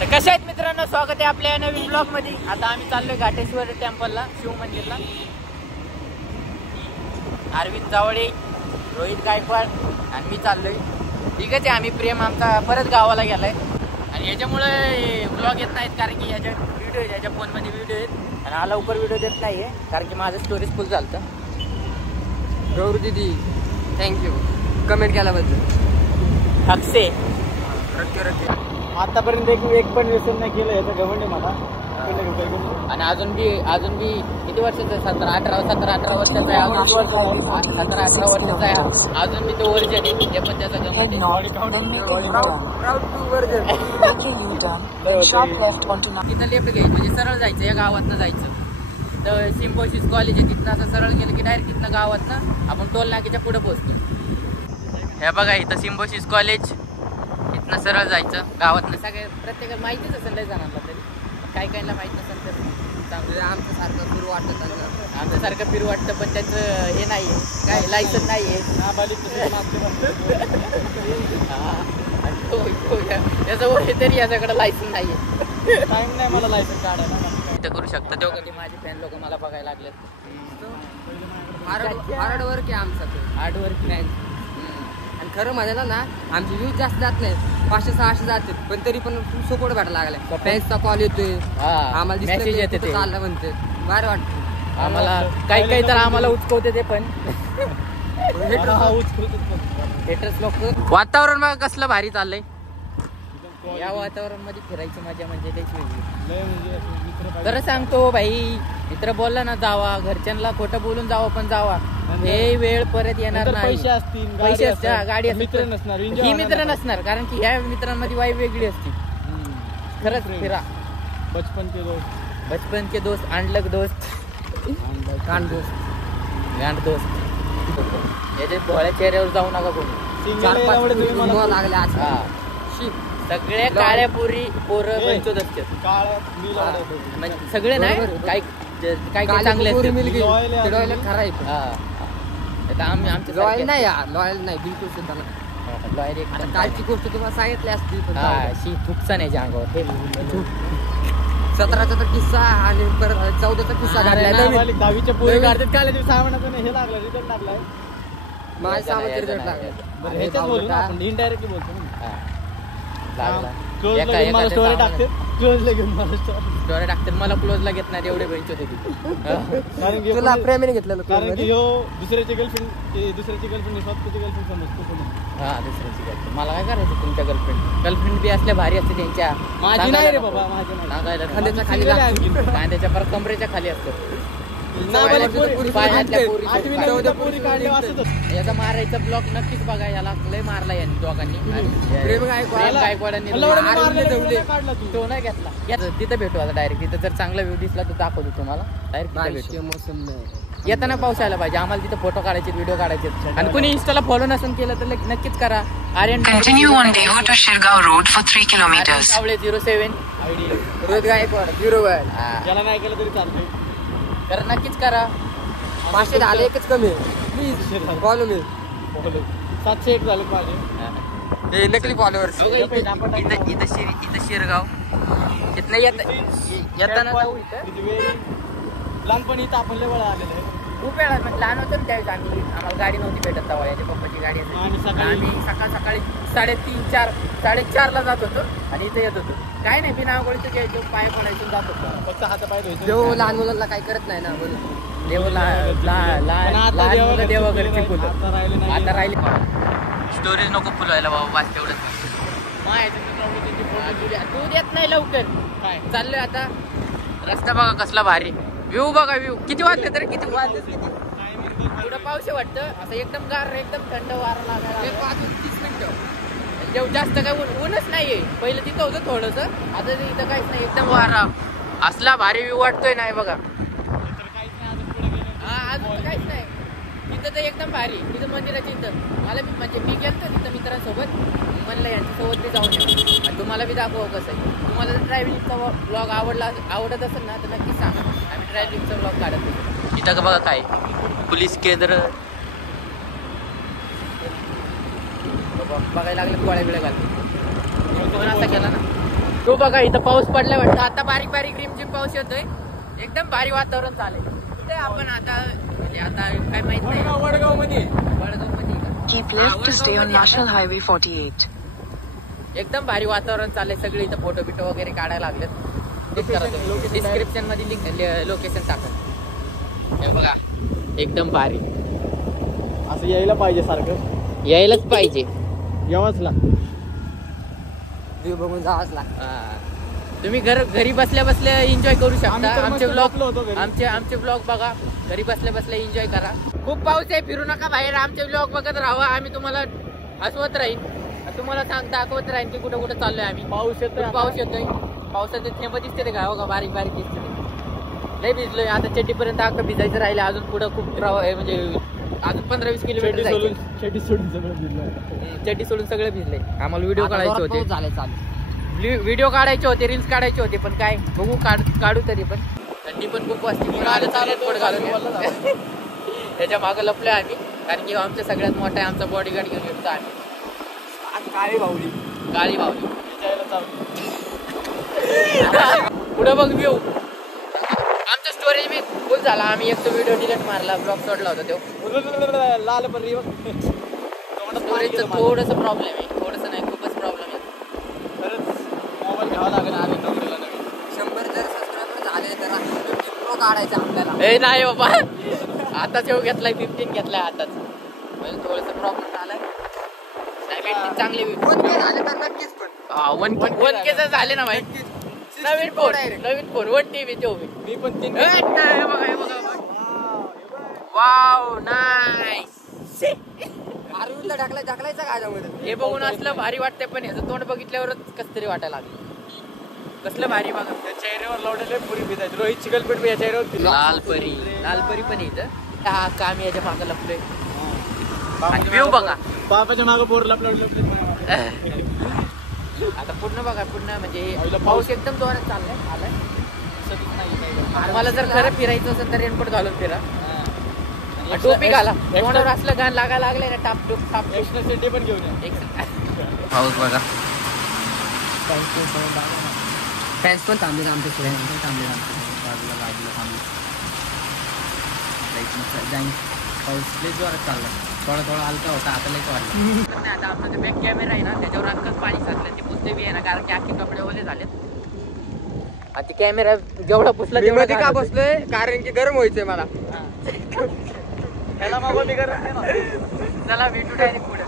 तर कशा आहेत मित्रांनो, स्वागत आहे आपल्या नवीन ब्लॉग मध्ये। आता आम्ही चाललोय घाटेश्वर टेम्पलला, शिव मंदिरला। अरविंद जावळे, रोहित गायकवाड आणि मी चाललोय। ठीकच आहे, आम्ही प्रेम आमचा परत गावाला गेलाय आणि याच्यामुळे ब्लॉग येत नाहीत, कारण की याच्या व्हिडिओ याच्या फोनमध्ये व्हिडिओ आहेत आणि हा लवकर व्हिडिओ देत नाहीये, कारण की माझं स्टोरेज फुल झालं। गौरू दीदी थँक्यू कमेंट केल्याबद्दल। हक्से रक्के आतापर्यंत एक पण व्यसन नाही केलं, याचं घमंड आहे मला। आणि अजून बी किती वर्षाचा? 17-18 वर्षाचा आहे, 17-18 वर्षाचा आहे अजून बी तो ओरिजिनल आहे। ते पण त्याचा गमत तिथं लेफ्ट घ्यायचं, म्हणजे सरळ जायचं, या गावातनं जायचं तर सिम्बोसिस कॉलेज आहे, तिथनं असं सरळ गेलं की डायरेक्ट तिथनं गावातनं आपण टोल नाक्याच्या पुढे पोहोचतो। हे बघा इथं सिम्बोसिस कॉलेज, इथनं सरळ जायचं गावातनं। सगळ्या प्रत्येकाला माहितीच असेल लय जणांना, तरी काही काहींना माहीत नसेल तर चांगलं आमच्यासारखं फिरू वाटतं, आमच्यासारखं फिरू वाटतं, पण त्याचं हे नाही आहे, काय लायसन नाही आहे, याचं वय तरी याच्याकडे लायसन नाही आहे, टाइम नाही मला लायसन काढायला। इथं करू शकतं तेव्हा कधी माझे फॅन लोक मला बघायला लागले। हार्ड वर्क आहे आमचं, हार्ड वर्क फॅन। आणि खरं म्हणायला ना आमचे व्ह्यूज जास्त जात नाही, 500-600 जातात, पण तरी पण सपोर्ट भेटायला लागलाय। फॅन्सचा कॉल येतोय, आम्हाला मेसेज येते ते, चाललं म्हणते, भारी वाटतं आम्हाला। काही तर आम्हाला उचकवते ते पण हेटर्स लोक। वातावरण बघा कसलं भारी चाललंय, या वातावरण मध्ये फिरायची मजा म्हणजे लयच वेगळी। खरं सांगतो भाई, मित्र बोलला ना जावा, घरच्यांना खोटं बोलून जावं, पण जावा, हे वेळ परत येणार नाही। पैसे असतील, गाडी मित्र नसणार, ही मित्र नसणार, कारण की ह्या मित्रांमध्ये वाईब वेगळी असते। खरंच फिरा, बचपन के दोस्त, अनलक दोस्त, कान दोस्त, गांड दोस्त, याच्या भोळ्या चेहऱ्यावर जाऊ नका कोणी। 4-5 लागले आज। सगळे काळ्या पोरं बंचोद असतात, म्हणजे सगळे नाही, काही चांगले खरं आहे। आमच्या लॉयल नाही, लॉयल नाही बिलकुल सुद्धा नाही। लॉयल कालची गोष्ट तुम्हाला सांगितली असती, थुकचा नाही अंगावर। 17चा तर किस्सा आणि परत 14चा किस्सा काढलाय। 10वीच्या पोरी काढतात, काल सामानाचं हे लागलं, रिझल्ट लागलाय, माझ्या सामानाचा रिझल्ट लागला। ह्याच्यात बोलू ना आपण, इनडायरेक्टली बोलतो ना। स्टोरी स्टोरी टाकते, मला क्लोजला घेत नाही, एवढे बेंच होते तुला प्रेमीने घेतलेलं, कारण की दुसऱ्याची गर्लफ्रेंड स्वतःची गर्लफ्रेंड समजतो। हा, दुसऱ्याची गर्लफ्रेंड मला काय करायचं? तुमच्या गर्लफ्रेंड बी असल्या भारी असते त्यांच्या, माझी नाही रे बाबा, माझी खांद्याच्या खाली, खांद्याच्या परत कमरेच्या खाली असतो। याचा मारायचा ब्लॉक नक्कीच बघा, याला लय मारला यांनी दोघांनी। प्रेम गायकवाडांनी तो नाही घेतला, तिथं भेटू आता डायरेक्ट। तिथं जर चांगला व्ह्यू दिसला तर दाखवतो तुम्हाला डायरेक्ट। येताना पाऊस यायला पाहिजे आम्हाला, तिथं फोटो काढायचे, व्हिडिओ काढायचे। आणि कुणी इंस्टाला फॉलो नसेल केलं तर नक्कीच करा। Continue on Deho to Shirgaon Road for 3 kilometers. 07 Rohit Gaikwad 01 याला नाही केलं तरी चालतंय, तर नक्कीच करा। 500 झाले, एकच कमी प्लीज फॉलो मी। 701 झाले माझे, हे नकली फॉलोअर्स। इथं शिरगाव, इथनं येताना जाऊ। लहानपणी इथं आपण लय वेळा आलेलं आहे, खूप वेळा, म्हणजे लहान होतं त्यावेळेस आम्हाला गाडी नव्हती भेटत, तेव्हा याच्या पप्पाची गाडी आणि असायची। आम्ही सकाळी 3:30-4:30 ला जात होतो आणि इथे येत होतो। काय नाही, बिना आंघोळीचं घ्यायचो, पाय पडायचं, जात होतो, फक्त हातापाय धुवायचे। देव लहान मुलांना काही करत नाही ना, म्हणून देव देवाकडे शिकवलं, आता राहिले। स्टोरेज नको फुलवायला बाबा, वाच तेवढंच। तू देत नाही लवकर, काय चाललंय आता। रस्ता बघा कसला भारी, व्ह्यू बघा, व्ह्यू किती वाजले तरी, किती वाजले पुढं पाऊस वाटतं असं, एकदम गार, एकदम थंड वारा लागायला। 30 मिनिटं जेव्हा जास्त काय ऊनच नाहीये, पहिलं तिथं होतं थोडंसं, आता इथं काहीच नाही, एकदम वारा असला भारी व्ह्यू वाटतोय नाही बघा। हा, अजून काहीच नाही तिथं तर एकदम भारी, तिथं मंदिराच्या इथं मला बी, म्हणजे मी गेलतो तिथं मित्रांसोबत, म्हणलं यांच्यासोबत बी जाऊन या आणि तुम्हाला बी दाखवा कसं आहे। तुम्हाला जर ट्रॅव्हलिंगचा ब्लॉग आवडत असेल ना तर नक्कीच सांगा, आम्ही ट्रॅव्हलिंगचा ब्लॉग काढत होतो। इथं बघा काय पोलीस केंद्र बघायला लागले, गोळ्या बिळ्या घालतो, फोन असा केला ना तो बघा इथं पाऊस पडला वाटतं, आता बारीक बारीक रिमझिम पाऊस येतोय, एकदम भारी वातावरण चाललंय. कुठे आपण आता म्हणजे आता काय माहित नाही. वडगाव मध्ये Keep left to stay on National Highway 48. एकदम भारी वातावरण चाललंय. सगळे इथं फोटो बिटो वगैरे काढायला लागलेत. डिस्क्रिप्शन मध्ये लोकेशन टाका. हे बघा एकदम भारी. असं यायला पाहिजे, सारखं यायलाच पाहिजे. यावंच लागतं. व्ह्यू बघून जावंच लागतं. तुम्ही घरी बसल्या बसल्या एन्जॉय करू शकता. आम्ही तर आमचे मस्त ब्लॉग झोपलो होतो घरी. आमचे ब्लॉग बघा. घरी बसल्या बसल्या एन्जॉय करा. खूप पाऊस आहे, फिरू नका बाहेर. आमचे ब्लॉग बघत राहा. आम्ही तुम्हाला हसवत राहील, तुम्हाला दाखवत राहील की कुठं कुठं चाललोय आम्ही. पाऊस येतोय. पाऊस येतोय. पावसाचे थेंब दिसते ते का? बघा बारीक बारीक दिसते ते. लय भिजलोय आता. चड्डीपर्यंत अख्खं भिजायचं राहिलं. अजून पुढं खूप म्हणजे अजून 15-20 किलोमीटर जायचं. चड्डी सोडून सगळं भिजलं. चड्डी सोडून सगळं भिजलंय. आम्हाला व्हिडिओ काढायचे होते. झाले चालू. व्हिडिओ काढायचे होते, रील्स काढायचे होते, पण काय बघू काढू तरी. पण थंडी पण खूप वाजते. पोट घालून त्याच्या मागं लपलोय आम्ही, कारण की आमच्या सगळ्यात मोठा आहे आमचा बॉडीगार्ड घेऊन येतो आम्ही. काळी भावली. काळी भावली. पुढे बघ व्ह्यू. आमचा स्टोरेज बी फुल झाला. आम्ही एक तो व्हिडिओ डिलीट मारला, ब्लॉग सोडला होता तो. लाल पण स्टोरेजचा थोडस प्रॉब्लेम आहे. थोडंसं नाही, खूपच प्रॉब्लेम आहे. मोबाईल घ्यावा लागेल आम्ही नवरीला नवीन. 100 जर सबस्क्रायबर झाले तर 15 प्रो काढायचा आपल्याला. ए नाही बाबा, आताच येऊ घेतलाय. 15 घेतलाय आताच. म्हणजे थोडस प्रॉब्लेम झालाय. नाही भेटली चांगली. 1K झाले तर नक्कीच पण. 1K जर झाले ना भाई, नवीन फोन 1 TB तो मी पण 3 वाव नाईस. आरवीला ढकलायचा काय त्यामध्ये. हे बघून असलं भारी वाटतंय, पण याचं तोंड बघितल्यावरच कस तरी वाटायला लागलं. कसलं भारी बघा. त्या चेहऱ्यावर लावलेले पुरी भिजायची. रोहित चिकलपेट या चेहऱ्यावर लालपरी पण इथं. हा काम याच्या मागं लपलोय. व्ह्यू बघा. बापाच्या मागं पोर लपलं. आता पूर्ण बघा. पूर्ण म्हणजे पाऊस एकदम जोरात चाललाय. आलाय. मला जर खरं फिरायचं असेल तर रेनकोट घालून फिरा. टोपी घाला. तोंडावर असलं घाण लागायला लागलंय ना, टाप एक्स्ट्रा चड्डी पण घेऊन या. पाऊस बघा. फॅन्स पण थांबले आमचे. फ्रेंड्स पण थांबले पाऊस लय जोरात चालला. थोडा हलका होता, आता लयच वाढला. आता आपला जो बॅक कॅमेरा आहे ना, त्याच्यावर अख्खंच पाणी साचलं. ते पुसते बी आहे ना, कारण की अख्खे कपडे ओले झालेत. आता कॅमेरा जेवढा पुसला मी मध्ये का बसलोय, कारण की गरम व्हायचंय मला. त्याला मागो मी करत नाही ना. चला भेटू डायरेक्ट पुढे.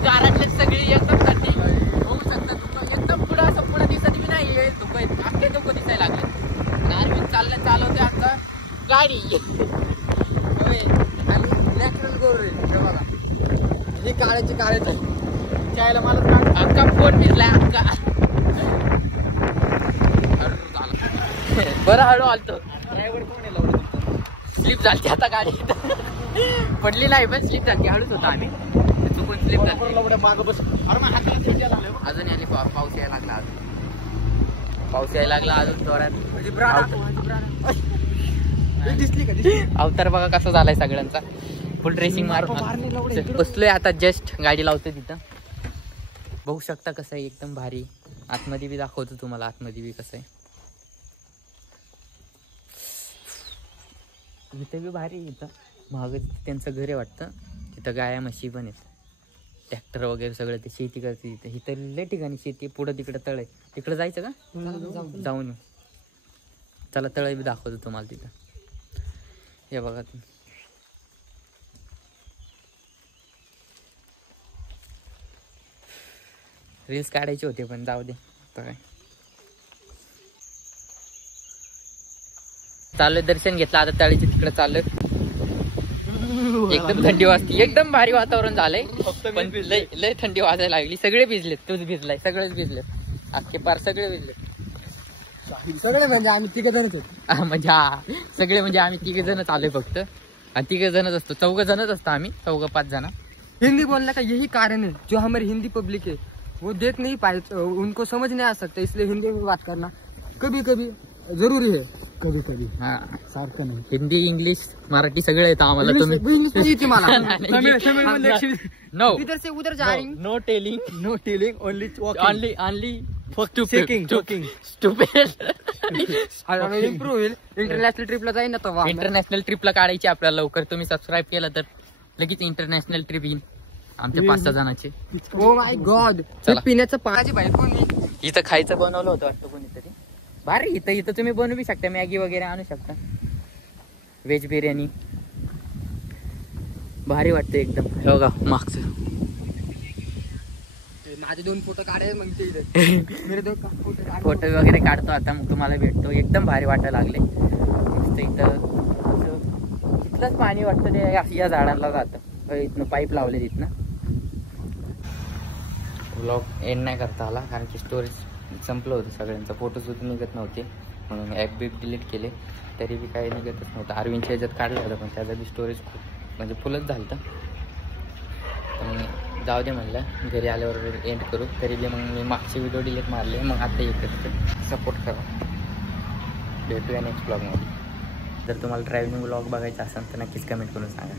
घरातले सगळी एकदम थंडी होऊ शकतात. एकदम पुढं असं पुढं दिसत बी नाही. धुकं अख्खे धुकं दिसायला लागले. आर्मी चालवते आता गाडी. नॅचरल गोल ही काळाची चायला मला अख्खा फोन फिरलाय. अख्खा बरं हळू आलतो. ड्रायव्हर कोण आहे लावलं? स्लिप झाली आता गाडी. पडली नाही, पण स्लिप झाली. हळूच होता आम्ही, चुकून स्लिप झाली. मागं बस. अरे मग हात झालं. अजून यायला पाऊस यायला लागला. पाऊस यायला लागला अजून जोरात. दिसली का? अवतार बघा कसा झालाय सगळ्यांचा. फुल ड्रेसिंग मारून बसलोय आता. जस्ट गाडी लावतोय तिथं. बघू शकता कसं आहे, एकदम भारी. आतमध्ये बी दाखवतो तुम्हाला. आतमध्ये बी कसं आहे. इथं बी भारी. इथं महाग त्यांचं घर आहे वाटतं. तिथं गाया म्हशी पण आहेत. ट्रॅक्टर वगैरे सगळं ते शेती करते तिथं. इथं लय ठिकाणी शेती. पुढं तिकडं तळ आहे. तिकडं जायचं का? जाऊन येऊ. चला तळ बी दाखवतो तुम्हाला तिथं. हे बघा तुम्ही. रील्स काढायचे होते पण जाऊ दे. काय चाललोय, दर्शन घेतलं आता तळीच्या तिकडे चाललोय. एकदम थंडी वाजते. एकदम भारी वातावरण झालंय, पण लय थंडी वाजायला लागली. सगळे भिजलेत. तूच भिजलाय. सगळेच भिजलेत. अख्खे पार सगळे भिजलेत. सगळे म्हणजे आम्ही 3 जणच होतो. म्हणजे हा सगळे म्हणजे आम्ही 3 जणच आलोय फक्त. आणि 3 जणच असतो. 4 जणच असतो आम्ही. 4-5 जण. हिंदी बोलने का यही कारण है, जो हमारी हिंदी पब्लिक है वो देख नहीं पाए, उनको समझ नहीं आ सकता, इसलिए हिंदी में बात करना कभी कभी जरूरी है. कधी कधी हा सारखं नाही. हिंदी इंग्लिश मराठी सगळं येतं आम्हाला. तुम्ही इंग्लिश नाही येते मला. तमिळ मध्ये actually नो इधर से उधर जा रही. No telling no telling, only walking. Only Shaking, joking. Improve होईल. इंटरनॅशनल ट्रिपला जाईन ना तेव्हा. इंटरनॅशनल ट्रिपला काढायची आपल्याला लवकर. तुम्ही सबस्क्राईब केलं तर लगेच इंटरनॅशनल ट्रिप येईल आमच्या 5-6 जणांची. Oh my God. चला. पिण्याचं पाण्याची बाहेर कोण मी. इथं खायचं बनवलं होतं वाटतं कोणीतरी. भारी इथं तुम्ही बनवू शकता. मॅगी वगैरे आणू शकता. व्हेज बिर्याणी भारी वाटतं एकदम. हे बघा मागचं. माझे 2 फोटो काढे मग ते इथे. मेरे 2 फोटो काढ. फोटो वगैरे काढतो आता मग तुम्हाला भेटतो. एकदम भारी वाटायला लागले. मस्त इथं असं इथलंच पाणी वाटतं ते या झाडांना जातं. इथनं पाईप लावले तिथनं. व्लॉग एंड नाही करता आला कारण की स्टोरेज संपलं होतं सगळ्यांचं. फोटोसुद्धा निघत नव्हते म्हणून ॲप बीप डिलीट केले तरी बी काही निघतच नव्हतं. अरविंदच्या ह्याच्यात काढलं होतं पण त्याचं बी स्टोरेज खूप म्हणजे फुलच झालं होतं. पण जाऊ दे म्हणलं घरी आल्यावर एंड करू. तरी बी मग मी मागचे व्हिडिओ डिलीट मारले. मग आता एकच सपोर्ट करा. भेटूया नेक्स्ट ब्लॉगमध्ये. जर तुम्हाला ट्रॅव्हलिंग ब्लॉग बघायचा असेल तर नक्कीच कमेंट करून सांगा.